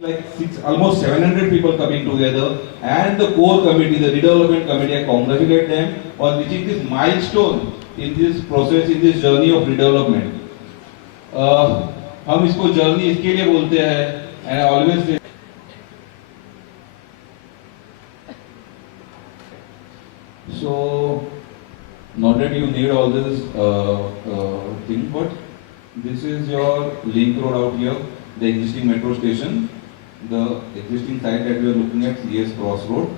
like almost 700 people coming together, and the core committee, the redevelopment committee, I congratulate them on reaching this milestone in this process, in this journey of redevelopment. हम इसको जर्नी इसके लिए बोलते हैं, and I always say so not that you need all this thing, but this is your link road out here, the existing metro station, the existing site that we are looking at, CS Cross Road.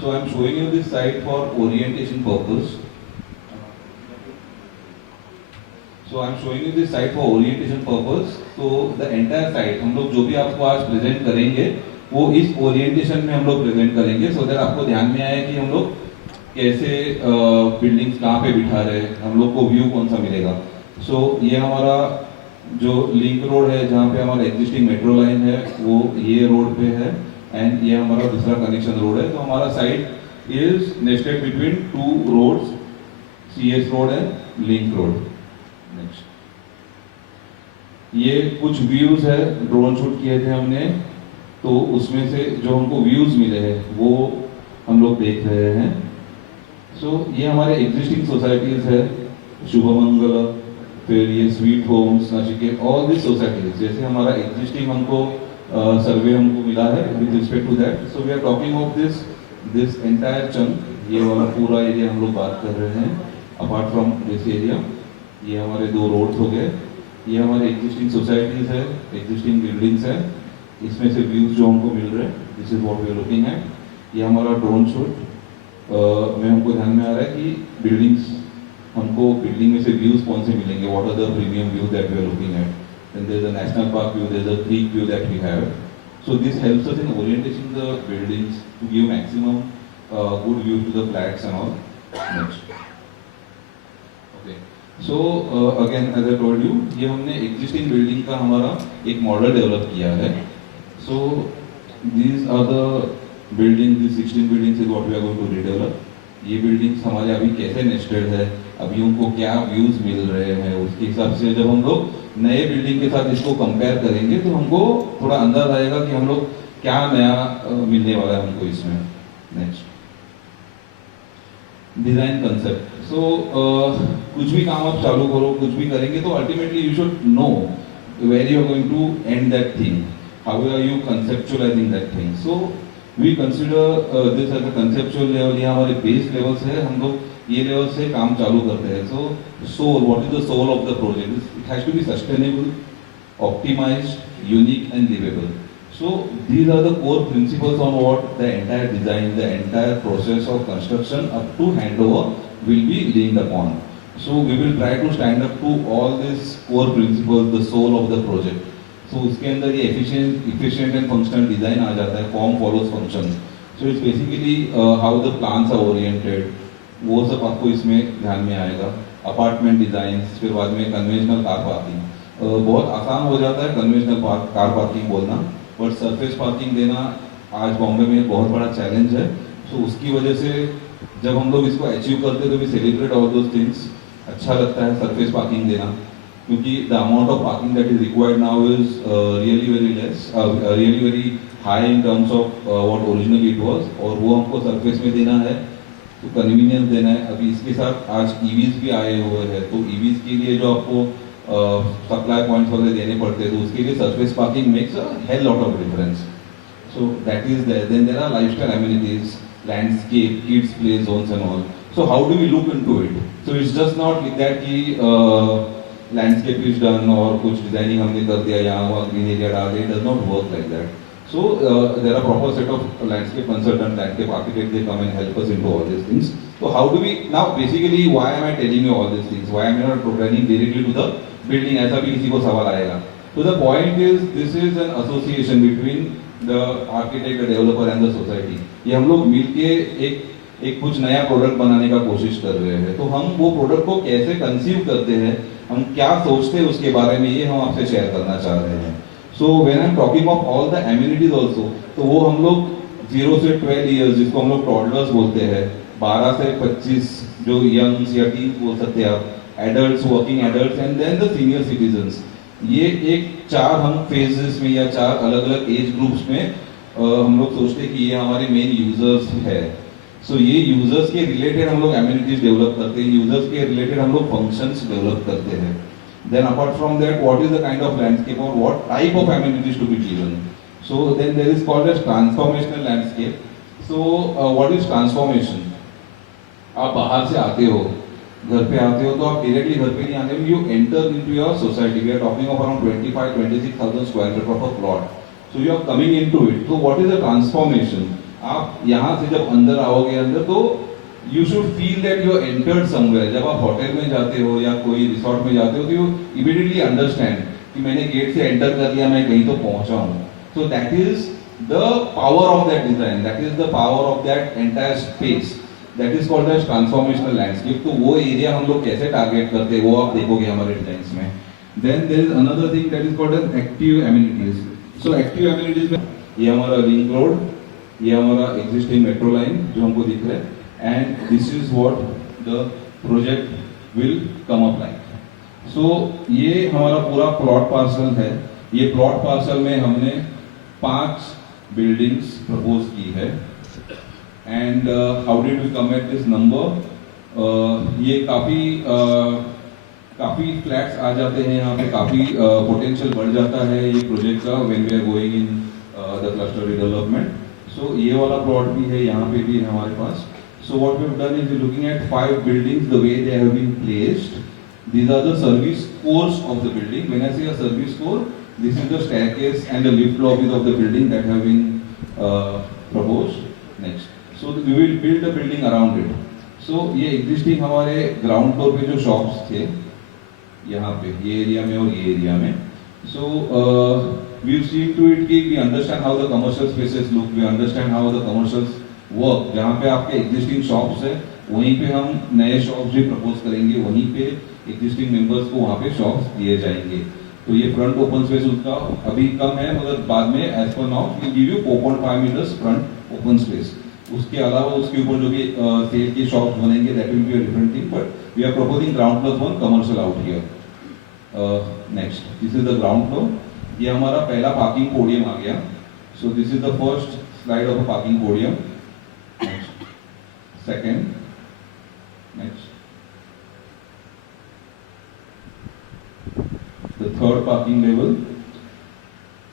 So I am showing you this site for orientation purpose. So I am showing you this site for orientation purpose. So the entire site हम लोग जो भी आपको आज प्रेजेंट करेंगे वो इस ओरिएंटेशन में हम लोग प्रेजेंट करेंगे, सो दैट आपको ध्यान में आए कि हम लोग कैसे बिल्डिंग्स कहाँ पे बिठा रहे हैं, हम लोग को व्यू कौन सा मिलेगा. सो ये हमारा जो लिंक रोड है जहाँ पे हमारा एग्जिस्टिंग मेट्रो लाइन है वो ये रोड पे है, एंड ये हमारा दूसरा कनेक्शन रोड है. तो हमारा site is nested between two roads, CS road and link road. Next, ये कुछ व्यूज है, ड्रोन शूट किए थे हमने, तो उसमें से जो हमको व्यूज मिले हैं वो हम लोग देख रहे हैं. सो ये हमारे एग्जिस्टिंग सोसाइटीज है, शुभमंगल, फिर ये sweet homes, Nachiket, all this societies. जैसे हमारा एग्जिस्टिंग हमको सर्वे हमको मिला है with respect to that. So we are talking of this entire chunk, ये वाला पूरा एरिया हम लोग बात कर रहे हैं. अपार्ट फ्रॉम दिस एरिया, ये हमारे दो रोड्स हो गए, ये हमारे एग्जिस्टिंग सोसाइटीज है, एग्जिस्टिंग बिल्डिंग्स है, इसमें से व्यूज जो हमको मिल रहे हैं, this is what we are looking at. ये हमारा ड्रोन शूट में हमको ध्यान में आ रहा है कि बिल्डिंग्स, हमको बिल्डिंग में से व्यूज कौन से मिलेंगे, what are the premium view that we are looking at. Then there is a national park view, there is a creek view that we have. So this helps us in orientation the buildings to give maximum good view to the flats and all. Next, okay. So again as I told you, ये हमने existing building का हमारा एक model develop किया है. So these are the building, this 16 buildings is what we are going to redevelop. ये buildings हमारे अभी कैसे नेस्टेड है, अभी उनको क्या व्यूज मिल रहे हैं, उसके हिसाब से जब हम लोग नए बिल्डिंग के साथ इसको कंपेयर करेंगे तो हमको थोड़ा अंदाज आएगा कि हम लोग क्या नया मिलने वाला है हमको इसमें. Next, design concept. सो कुछ भी काम आप चालू करो, कुछ भी करेंगे तो ultimately you should know where you are going to end that thing, how are you conceptualizing that thing. So we consider this as a conceptual level. ये हमारे बेस लेवल से है, हम लोग ये लेवल से काम चालू करते हैं. So soul, what is the soul of the project? It has to be sustainable, optimised, unique and liveable. So these are the core principles on what the entire design, the entire process of construction up to handover will be linked upon. So we will try to stand up to all these core principles, the soul of the project. So उसके अंदर ये efficient and functional design आ जाता है, form follows function. So it's basically how the plans are oriented, वो सब आपको इसमें ध्यान में आएगा. अपार्टमेंट डिजाइन, फिर बाद में कन्वेंशनल कार पार्किंग. बहुत आसान हो जाता है कन्वेंशनल कार पार्किंग बोलना, बट सरफेस पार्किंग देना आज बॉम्बे में बहुत बड़ा चैलेंज है. सो उसकी वजह से जब हम लोग इसको अचीव करते तो we celebrate all those things. अच्छा लगता है सरफेस पार्किंग देना, क्योंकि the amount of parking that is required now is really very less, really very high in terms of what originally it was, और वो हमको सरफेस में देना है तो कन्वीनियंस देना है. अभी इसके साथ आज ईवीज भी आए हुए हैं, तो ईवीज के लिए जो आपको सप्लाई पॉइंट्स वगैरह देने पड़ते हैं, तो उसके लिए surface parking makes a hell lot of difference. So that is there. Then there are lifestyle amenities, landscape, kids play zones and all. So how do we look into it? So it's just not like that कि landscape is done और कुछ डिजाइनिंग हमने कर दिया, यहाँ वहाँ green area डाल दिया. It does not work like that. So there are proper set of landscape consultant, landscape architect, they come and help us into all these things. So how do we now? Basically, why am I telling you all these things? Why am I not running directly to the building? ऐसा भी किसी को सवाल आएगा. So the point is, this is an association between the architect, the developer, and the society. ये हम लोग मिलके एक कुछ नया प्रोडक्ट बनाने का कोशिश कर रहे हैं. तो हम वो प्रोडक्ट को कैसे कंसीव करते हैं, हम क्या सोचते हैं उसके बारे में, ये हम आपसे शेयर करना चाह रहे हैं. So when I'm talking of all the amenities also, तो वो हम लोग 0 से 12 years, जिसको हम लोग टॉडलर्स बोलते हैं, 12 से 25 जो यंग्स या टीन्स बोल सकते हैं आप, adults, working adults, and then the senior citizens. ये एक चार हम फेजेस में या चार अलग अलग एज ग्रुप्स में हम लोग सोचते हैं कि ये हमारे मेन यूजर्स है। सो ये यूजर्स के रिलेटेड हम लोग एमिनिटीज डेवलप करते हैं, यूजर्स के रिलेटेड हम लोग फंक्शंस डेवलप करते हैं। Then apart from that what is the kind of landscape और what type of amenities to be given. So then there is called as transformational landscape. So what is transformation? आप बाहर से आते हो, घर पे आते हो, तो आप डायरेक्टली घर पे नहीं आते हो, you enter into your society. We are talking of around 25-26,000 square feet of a plot. So you are coming into it. तो व्हाट इज अ ट्रांसफॉर्मेशन? आप यहाँ से जब अंदर आओगे अंदर, तो you should feel that you entered somewhere. जब आप होटल में जाते हो या कोई रिसोर्ट में जाते हो, तो यू इमीडिएटली अंडरस्टैंड कि मैंने गेट से एंटर कर लिया, मैं कहीं तो पहुंचा हूँ। So that is the power of that design, that is the power of that entire space, that is called as transformational landscape. तो वो एरिया हम लोग कैसे टारगेट करते हैं वो आप देखोगे हमारे डिजाइन्स में। Then there is another thing that is called as active amenities. So active amenities में ये हमारा रिंग रोड, ये हमारा एग्जिस्टिंग मेट्रो लाइन जो हमको दिख रहा है, and this is what the project will come up like. So ये हमारा पूरा प्लॉट पार्सल है। ये प्लॉट पार्सल में हमने 5 बिल्डिंग्स प्रपोज की है। And how did we come at this number? ये काफी फ्लैट्स आ जाते हैं यहाँ पे, काफी पोटेंशियल बढ़ जाता है ये प्रोजेक्ट का when we are going in the cluster development. So ये वाला प्लॉट भी है, यहाँ पे भी है हमारे पास। So what we have done is looking at 5 buildings the way they have been placed. These are the service cores of the building. When I say a service core, this is the staircase and the lift lobbies of the building that have been proposed. Next, so we will build a building around it. So ये existing हमारे ground floor पे जो shops थे, यहाँ पे ये एरिया में और ये एरिया में, so we have seen to it कि we understand how the commercial spaces look, we understand how the commercials work. जहाँ पे आपके existing shops है, वहीं पे हम नए शॉप्स भी प्रपोज करेंगे, वहीं पे एग्जिस्टिंग मेंबर्स को वहाँ पे शॉप्स दिए जाएंगे। तो ये फ्रंट ओपन स्पेस उसका अभी कम है, मगर बाद में as per now will give you 4.5 meters front open space. उसके अलावा उसके ऊपर जो भी सेल के शॉप्स बनेंगे that will be a different thing, but we are proposing ground plus 1 commercial out here. Next, this is the ground floor. ये हमारा पहला पार्किंग पोडियम आ गया। So this is the first slide of a parking podium. Next, second, next, the third parking level.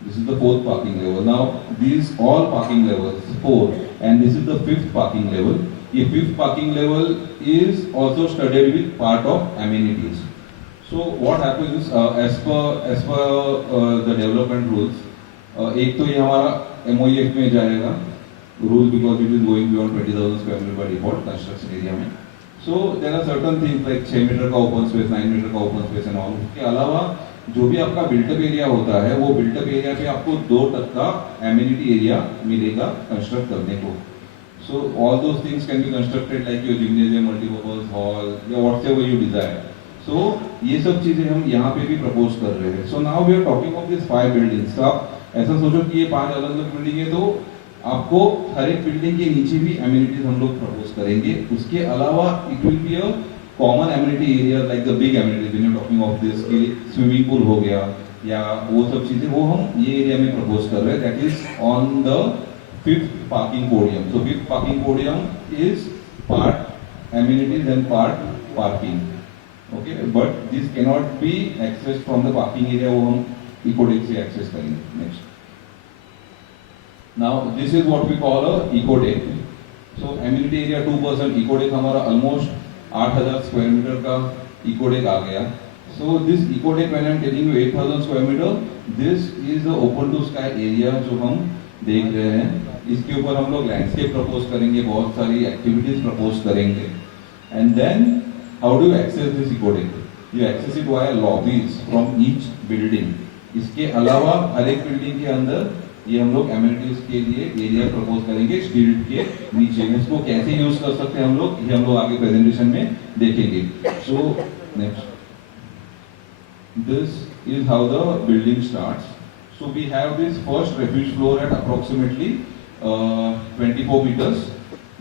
This is the 4th parking level. Now these all parking levels 4, and this is the 5th parking level. The 5th parking level is also studded with part of amenities. So what happens as per the development rules, एक तो ये हमारा MOEF में जाएगा rule, because it is going beyond 20,000 square meter by default construction area में। So there are certain things like 6 meter का open space, 9 meter का open space and all. उसके अलावा जो भी आपका बिल्टअप एरिया होता है, वो बिल्टअप एरिया पे आपको 2% का एमिनिटी एरिया मिलेगा कंस्ट्रक्ट करने को। So all those things can be constructed like your gymnasium, multipurpose hall या व्हाटएवर यू डिजायर। सो ये सब चीजें हम यहाँ पे भी प्रपोज कर रहे हैं। So now we are talking of this 5 buildings. तो आप ऐसा सोचो कि ये 5 अलग अलग बिल्डिंग है, तो आपको हर एक बिल्डिंग के नीचे भी एमिनिटीज हम लोग प्रपोज करेंगे। उसके अलावा it will be a common amenity area like the big amenities when you are talking of this, कि स्विमिंग पूल हो गया या वो सब चीजें, वो हम ये एरिया में प्रपोज कर रहे हैं। That is on the 5th parking podium. So 5th parking podium is part amenities and part parking, okay, but this can not be access from the parking area, वो हम इकोडेक से एक्सेस करेंगे। Next, now this is what we call a eco deck. So amenity area 2%, eco deck हमारा almost 8,000 square meter का eco deck आ गया। So this eco deck when I am telling you 8,000 square meter, this is the open to sky area जो हम देख रहे हैं। इसके ऊपर हम लोग लैंडस्केप प्रपोज करेंगे, बहुत सारी एक्टिविटीज प्रपोज करेंगे। And then how do access this eco deck? You access it via lobbies from each building. इसके अलावा हर एक बिल्डिंग के अंदर ये हम लोग एमिनिटीज के लिए एरिया प्रपोज करेंगे स्टील्ड के नीचे। इसको कैसे यूज कर सकते हैं हम लोग, ये हम लोग आगे प्रेजेंटेशन में देखेंगे। So next, this is how the building starts. So we have this first refuge floor at approximately 24 meters.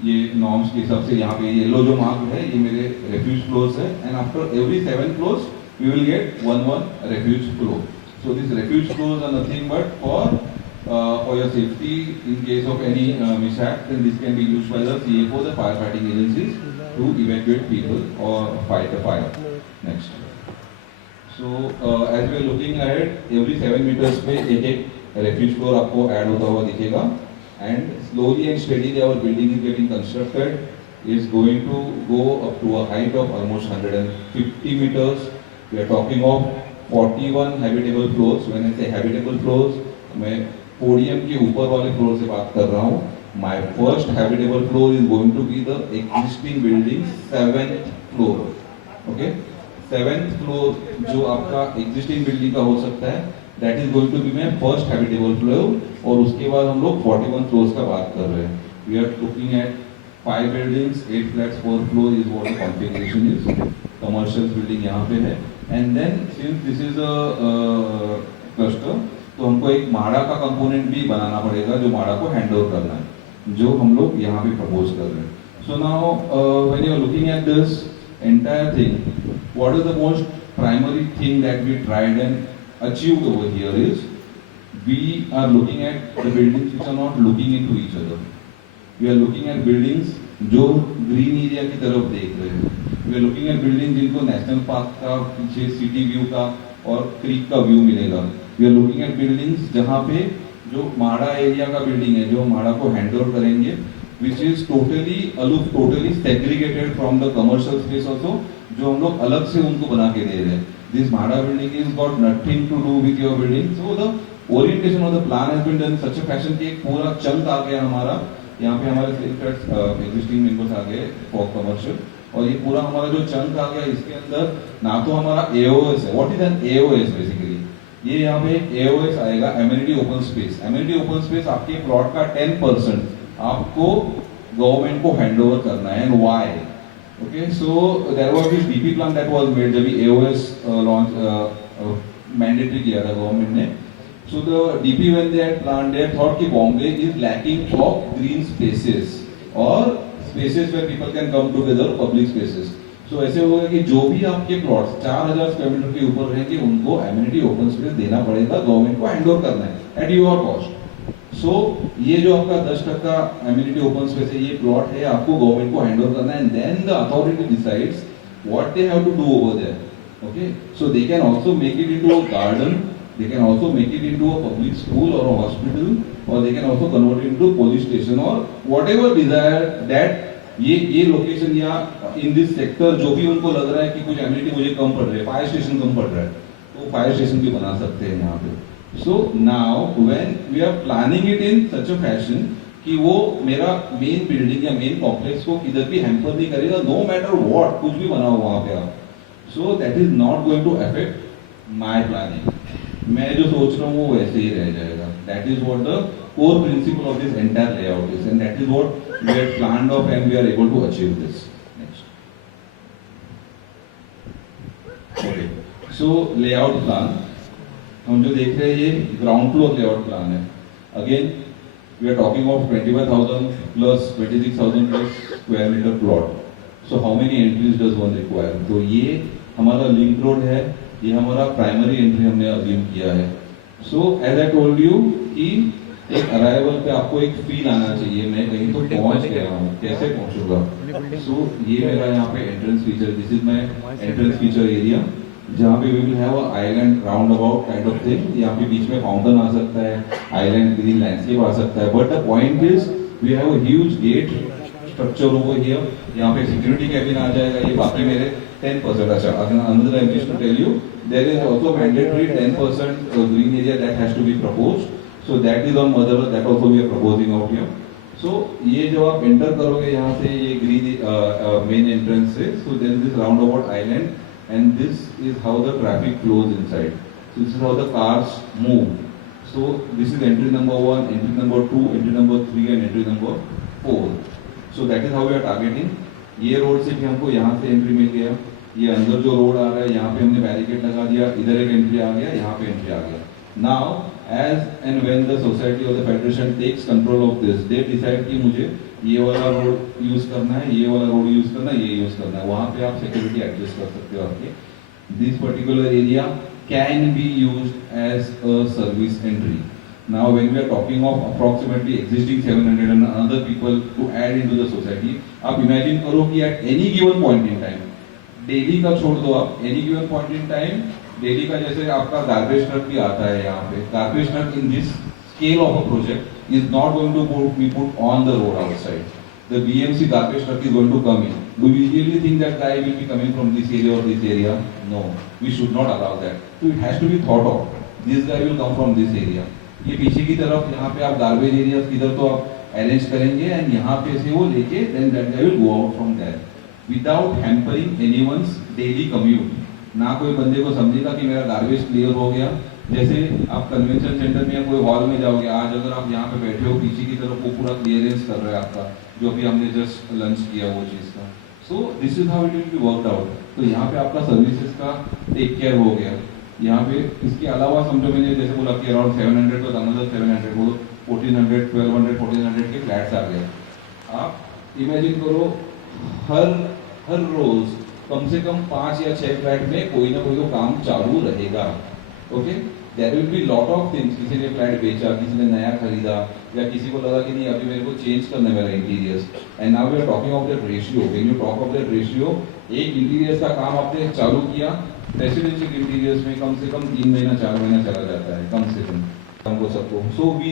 ये नॉर्म्स के हिसाब से यहाँ पे येलो जो मार्क है ये मेरे रेफ्यूज फ्लोर्स है। And after every 7 floors we will get 1 refuge floor. So these refuge floors are nothing but for your safety in case of any mishap, then this can be used by the CFO, the firefighting agencies, to evacuate people or fight the fire. Next. So as we are looking ahead, every 7 meters पे एक refuge floor आपको add होता हुआ दिखेगा, and slowly and steadily our building is getting constructed. Is going to go up to a height of almost 150 meters. We are talking of 41 habitable floors. When I say habitable floors, मैं podium के ऊपर वाले floor से बात कर रहा हूँ. My first habitable floor is going to be the existing building 7th floor. Okay, 7th floor जो आपका existing building का हो सकता है, that is going to be my first habitable floor. और उसके बाद हम लोग 41 floors का बात कर रहे हैं. We are looking at 5 buildings, 8 flats, 4 floors is what the configuration is. Commercial building यहाँ पे है. And then since this is a cluster, तो हमको एक माड़ा का कंपोनेंट भी बनाना पड़ेगा जो माड़ा को हैंड ओवर करना है, जो हम लोग यहाँ पे प्रपोज कर रहे हैं. So now when you are looking at this entire thing, what is the most primary thing that we tried and achieved over here is we are looking at the buildings which are not looking into each other. We are looking at buildings जो green area की तरफ देख रहे हैं. We are looking at buildings जिनको national park का पीछे city view का और क्रीक का व्यू मिलेगा. We are looking at buildings जहाँ पे जो माड़ा एरिया का बिल्डिंग है जो माड़ा को हैंड ओवर करेंगे, which is totally aloof, totally segregated from the commercial space also, जो हम लोग अलग से उनको बना के दे रहे हैं. This माड़ा building is got nothing to do with your building. So the orientation of the plan has been done in such a fashion कि एक पूरा चंक आ गया हमारा. यहाँ पे हमारे एग्जिस्टिंग मेंबर्स आ गए फॉर कमर्शियल, और ये पूरा हमारा जो चंक आ गया इसके अंदर ना तो हमारा एओएस है. What is an AOS? Basically ये यहाँ पे एओएस आएगा, amenity open space. Amenity open space आपके प्लॉट का 10% आपको गवर्नमेंट को हैंड ओवर करना है. And why? Okay, so there was this DP plan that was made जब एओएस लॉन्च मैंडेटरी किया था गवर्नमेंट ने. So the DP when they had planned, they had thought कि Bombay is lacking of green spaces or spaces where people can come together, public spaces. So ऐसे होगा कि जो भी आपके प्लॉट्स 4000 स्क्वायर मीटर के ऊपर रहेंगे उनको एमिनिटी ओपन स्पेस देना पड़ेगा, गवर्नमेंट को हैंड ओवर करना है एट योर कॉस्ट. सो ये जो आपका 10% एमिनिटी ओपन स्पेस है, ये प्लॉट है, आपको गवर्नमेंट को हैंड ओवर करना है. And then the authority decides what they have to do over there. Okay, so they can also make it into a garden. They can also make it into a public school or a hospital, or they can also convert it into police station or whatever desire that ये लोकेशन या in this sector जो भी उनको लग रहा है कि कुछ एमिनिटी मुझे कम पड़ रहा है, फायर स्टेशन कम पड़ रहा है, तो फायर स्टेशन भी बना सकते हैं यहाँ पे. So now when we are planning it in such a fashion कि वो मेरा मेन बिल्डिंग या मेन कॉम्प्लेक्स को किधर भी हैम्पर नहीं करेगा, नो मैटर व्हाट, कुछ भी बनाओ वहाँ पे आप. So that is not going to affect my planning. मैं जो सोच रहा हूँ वो वैसे ही रह जाएगा. That is what the core principle of this entire layout is, and that is what we had planned of and we are able to achieve this. Next. Okay, so layout plan हम जो देख रहे हैं ये ground floor layout plan है. Again we are talking of 25,000 plus 26,000 plus square meter plot. So how many entries does one require? तो ये हमारा लिंक रोड है, ये हमारा प्राइमरी एंट्री हमने अज्यूम किया है. So as I told you कि एक अराइवल पे आपको एक फील आना चाहिए, मैं कहीं तो पहुंच गया हूँ, कैसे पहुंचूंगा. सो ये मेरा यहाँ पे entrance feature, this is my entrance feature area, जहाँ पे we will have a island roundabout kind of thing. यहाँ पे बीच में फाउंटेन आ सकता है, आइलैंड ग्रीन लैंडस्केप आ सकता है. But the point is we have a huge gate structure over here. यहाँ पे सिक्योरिटी कैबिन आ जाएगा. ये बाकी मेरे 10%. अच्छा, another I wish to tell you, there is also mandatory 10% green area that has to be proposed. So that is on mother, that also we are proposing out here. So ये जब आप enter करोगे यहाँ से ये green main entrance से, so there is this roundabout island, and this is how the traffic flows inside. So this is how the cars move. So this is entry number 1, entry number 2, entry number 3, and entry number 4. So that is how we are targeting. ये रोड से भी हमको यहाँ से एंट्री मिल गया. ये अंदर जो रोड आ रहा है यहाँ पे हमने बैरिकेड लगा दिया, इधर एक एंट्री आ गया, यहाँ पे एंट्री आ गया. Now as and when the society और the federation takes control of this, they decide कि मुझे ये वाला रोड यूज करना है, ये वाला रोड यूज करना है, ये यूज करना है, वहाँ पे आप सिक्योरिटी एडजस्ट कर सकते हो आपके. This particular area can be used as a service entry. Now when we are talking of approximately existing 700 and other people to add into the society, आप imagine करो कि at any given point in time, daily का छोड़ दो आप, any given point in time, daily का जैसे आपका गार्बेज ट्रक भी आता है यहाँ पे, garbage truck in this scale of a project is not going to be put on the road outside. The BMC garbage truck is going to come in. Do we really think that guy will be coming from this area or this area? No, we should not allow that. So it has to be thought of. This guy will come from this area. ये पीछे की तरफ यहाँ पे आप garbage area किधर तो आप अरेंज करेंगे एंड यहाँ पे से वो लेके then that guy will go out from there without hampering anyone's daily commute. ना कोई बंदे को समझेगा कि मेरा गार्बेज क्लियर हो गया. जैसे आप कन्वेंशन सेंटर में या कोई हॉल में जाओगे, आज अगर आप यहाँ पे बैठे हो पीछे की तरफ वो पूरा क्लियरेंस कर रहा है आपका, जो भी हमने जस्ट लंच किया वो चीज़ का. सो this is how it will be worked out. तो यहाँ पे आपका सर्विसेज का टेक केयर हो गया. यहाँ पे इसके अलावा समझो मैंने जैसे बोला कि अराउंड 700 तो अनदर 700 वो 1400 1200 1400 के फ्लैट्स आ गए. आप इमेजिन करो हर रोज कम से कम 5 या 6 फ्लैट में कोई ना कोई तो काम चालू रहेगा. Okay, there will be lot of things. किसी ने फ्लैट बेचा, किसी ने नया खरीदा, या किसी को लगा कि नहीं अभी मेरे को चेंज करने मेरा interiors. And now we are talking of that ratio. When you talk of that ratio, एक इंटीरियर्स का काम आपने चालू किया, रेसिडेंशियल इंटीरियर्स में कम से कम 3 महीना 4 महीना चला जाता है कम से कम हमको सबको. So we